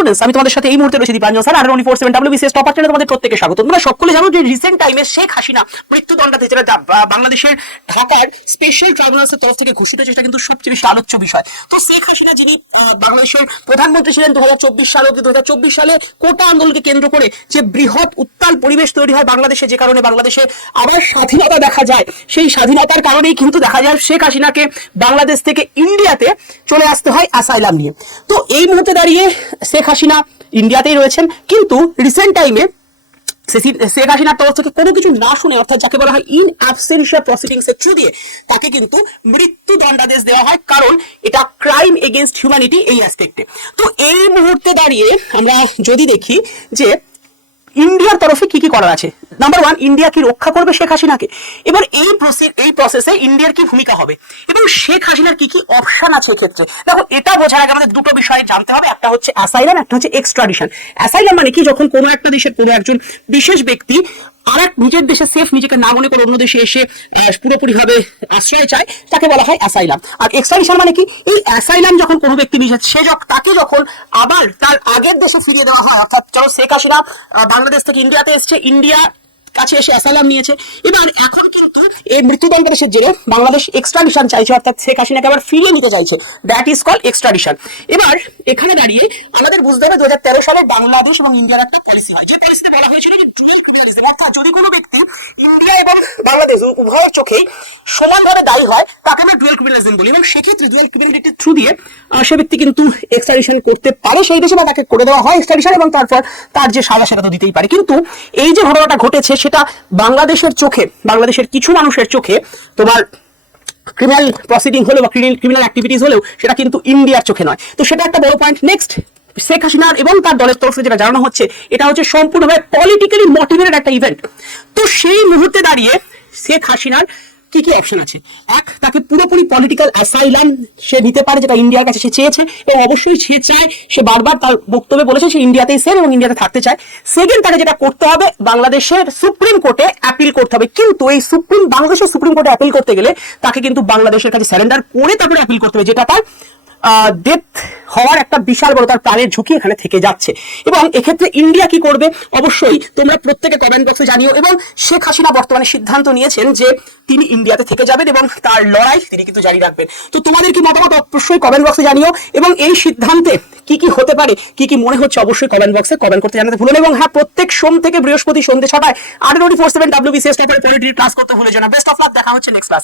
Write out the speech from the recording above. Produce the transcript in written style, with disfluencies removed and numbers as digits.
Students, আমি তোমাদের সাথে এই মুহূর্তে রয়েছে দীপাঞ্জন স্যার, আর 24/7 WBCS টপার চ্যানেলে তোমাদের প্রত্যেককে স্বাগত। তোমরা সকলে জানো যে রিসেন্ট টাইমে শেখ হাসিনা মৃত্যুদণ্ডাদেশ, যেটা বাংলাদেশের ঢাকার স্পেশাল ট্রাইব্যুনালের তরফ থেকে ঘোষিত হয়েছে, সেটা কিন্তু সবচেয়ে বেশি আলোচ্য বিষয়। তো শেখ হাসিনা যিনি বাংলাদেশের প্রধানমন্ত্রী ছিলেন 2024 সালে, 2024 সালে কোটা আন্দোলনকে কেন্দ্র করে যে বৃহৎ উত্তাল পরিবেশ তৈরি হয় বাংলাদেশে, যে কারণে বাংলাদেশে আবার স্বাধীনতা দেখা যায়, সেই স্বাধীনতার কারণেই কিন্তু দেখা যায় শেখ হাসিনাকে বাংলাদেশ থেকে ইন্ডিয়াতে চলে আসতে হয় অ্যাসাইলাম নিয়ে। তো এই মুহূর্তে দাঁড়িয়ে শেখ হাসিনা ইন্ডিয়াতেই রয়েছেন, কিন্তু রিসেন্ট টাইমে শেখ হাসিনার তরফ থেকে কোনো কিছু না শুনে, অর্থাৎ যাকে বলা হয় ইন অ্যাবসেন্সিয়া প্রসিডিংস এর থ্রু দিয়ে তাকে কিন্তু মৃত্যু দণ্ডাদেশ দেওয়া হয়, কারণ এটা ক্রাইম এগেইনস্ট হিউম্যানিটি এই অ্যাসপেক্টে। তো এই মুহূর্তে দাঁড়িয়ে আমরা যদি দেখি যে ইন্ডিয়ার তরফে কি কি করার আছে। নাম্বার 1, ইন্ডিয়া কি রক্ষা করবে শেখ হাসিনাকে? এবার এই প্রসেসে ইন্ডিয়ার কি ভূমিকা হবে এবং শেখ হাসিনার কি কি অপশন আছে ক্ষেত্রে। দেখো, এটা বোঝার আগে আমাদের দুটো বিষয় জানতে হবে, একটা হচ্ছে অ্যাসাইলাম, একটা হচ্ছে এক্সট্রাডিশন। অ্যাসাইলাম মানে কি, যখন কোনো একটা দেশের কোনো একজন বিশেষ ব্যক্তি আরেক নিজের দেশে সেফ নিজেকে না মনে করে অন্য দেশে এসে পুরোপুরিভাবে আশ্রয় চায়, তাকে বলা হয় অ্যাসাইলাম। আর এক্সট্রাডিশন মানে কি, এই অ্যাসাইলাম যখন কোনো ব্যক্তি নিজের তাকে যখন আবার তার আগের দেশে ফিরিয়ে দেওয়া হয়, অর্থাৎ চলো শেখ হাসিনা বাংলাদেশ থেকে ইন্ডিয়াতে এসেছে, ইন্ডিয়া কাছে এসে অ্যাসাইলাম নিয়েছে, এবার এখন কিন্তু এই মৃত্যুদণ্ডাদেশের জেরে বাংলাদেশ এক্সট্রাডিশন চাইছে, অর্থাৎ শেখ হাসিনাকে আবার ফিরিয়ে নিতে চাইছে, দ্যাট ইজ কল্ড এক্সট্রাডিশন। এবার এখানে দাঁড়িয়ে আমাদের বুঝতে হবে 2013 সালে বাংলাদেশ এবং ইন্ডিয়ার একটা পলিসি হয়, যে পলিসিতে বলা হয়েছিল যে ডুয়াল ক্রিমিনালিজম, অর্থাৎ যদি কোনো ব্যক্তি ইন্ডিয়া এবং বাংলাদেশ উভয়ের চোখেই সমানভাবে দায়ী হয়, তাকে আমরা ডুয়াল ক্রিমিনালিজম বলি, এবং সেক্ষেত্রে ডুয়াল ক্রিমিনালিটির থ্রু দিয়ে সে ব্যক্তি কিন্তু এক্সট্রাডিশন করতে পারে সেই দেশে, বা তাকে করে দেওয়া হয় এক্সট্রাডিশন, এবং তারপর তার যে সাজা সেটা তো দিতেই পারে। কিন্তু এই যে ঘটনাটা ঘটেছে, সেটা বাংলাদেশের চোখে, বাংলাদেশের কিছু মানুষের চোখে তোমার ক্রিমিনাল প্রসিডিং হলেও বা ক্রিমিনাল অ্যাক্টিভিটিস হলেও সেটা কিন্তু ইন্ডিয়ার চোখে নয়। তো সেটা একটা বড় পয়েন্ট। নেক্সট, শেখ হাসিনার এবং তার দলের তরফ থেকে যেটা জানানো হচ্ছে, এটা হচ্ছে সম্পূর্ণভাবে পলিটিক্যালি মোটিভেটেড একটা ইভেন্ট। তো সেই মুহূর্তে দাঁড়িয়ে শেখ হাসিনার কি কি অপশন আছে? এক, তাকে পুরোপুরি পলিটিক্যাল অ্যাসাইলাম সে নিতে পারে, যেটা ইন্ডিয়ার কাছে সে চেয়েছে, এবং অবশ্যই সে চায়, সে বারবার তার বক্তব্যে বলেছে সে ইন্ডিয়াতেই সেফ এবং ইন্ডিয়াতে থাকতে চায়। সেকেন্ড, তাকে যেটা করতে হবে, বাংলাদেশের সুপ্রিম কোর্টে অ্যাপিল করতে হবে, কিন্তু এই বাংলাদেশের সুপ্রিম কোর্টে অ্যাপিল করতে গেলে তাকে কিন্তু বাংলাদেশের কাছে স্যারেন্ডার করে তারপরে অ্যাপিল করতে হবে, যেটা তার ডেথ হওয়ার একটা বিশাল বড় তার প্রাণের ঝুঁকি এখানে থেকে যাচ্ছে। এবং এক্ষেত্রে ইন্ডিয়া কি করবে অবশ্যই তোমরা প্রত্যেকে কমেন্ট বক্সে জানিও। এবং শেখ হাসিনা বর্তমানে সিদ্ধান্ত নিয়েছেন যে তিনি ইন্ডিয়াতে থেকে যাবেন এবং তার লড়াই তিনি কিন্তু জারি রাখবেন। তো তোমাদের কি মতামত অবশ্যই কমেন্ট বক্সে জানিও, এবং এই সিদ্ধান্তে কি কি হতে পারে, কি কি মনে হচ্ছে অবশ্যই কমেন্ট বক্সে কমেন্ট করতে জানাতে ভুলো না। এবং হ্যাঁ, প্রত্যেক সোম থেকে বৃহস্পতি সন্ধ্যে 6টায় 24/7 WBCS টপার পলিটি ক্লাস করতে ভুলে যাও না। বেস্ট অফ লাক, দেখা হচ্ছে নেক্সট ক্লাসে।